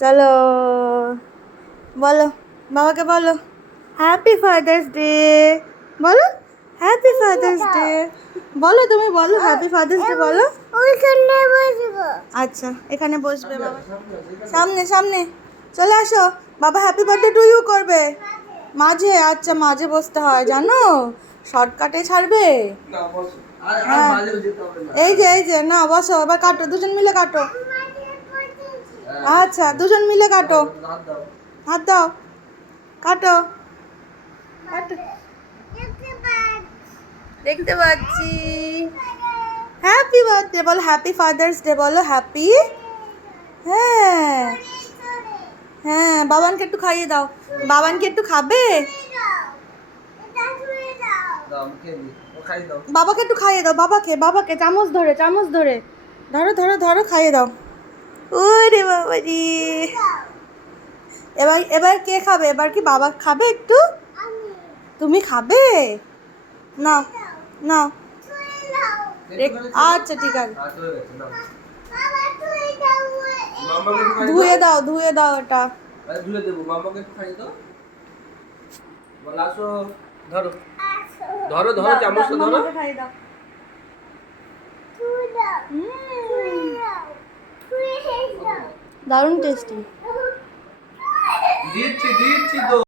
চলো বলো বাবাকে বলো হ্যাপি ফাদার্স ডে বলো হ্যাপি ফাদার্স ডে বলো তুমি বলো হ্যাপি ফাদার্স ডে বলো আচ্ছা এখানে বসবে বাবা সামনে সামনে চলে আসো বাবা হ্যাপি বার্থডে টু ইউ করবে মাঝে আচ্ছা মাঝে বসতে হয় জানো শর্টকাটে ছাড়বে হ্যাঁ এই যে না বসো এবার কাটো দুজন মিলে কাটো আচ্ছা দুজন মিলে কাটো হাত দাও কাটো কাটো দেখতে পাচ্ছি হ্যাপি বার্থডে বলো হ্যাপি ফাদার্স ডে বলো হ্যাপি হ্যাঁ হ্যাঁ বাবানকে একটু খাইয়ে দাও বাবানকে একটু খাবে বাবাকে একটু খাইয়ে দাও বাবাকে চামচ ধরে ধরো ধরো ধরো খাইয়ে দাও ওরে বাবাজি এবার কে খাবে এবার কি বাবা খাবে একটু তুমি খাবে নাও নাও আচ্ছা ঠিক আছে ধুয়ে দাও ওটা ধুয়ে দেবো মামাকে একটু খাইয়ে দাও বলো আসো ধরো ধরো ধরো চামচটা ধরো খাইয়ে দাও দারুণ টেস্টি দিচ্ছি তো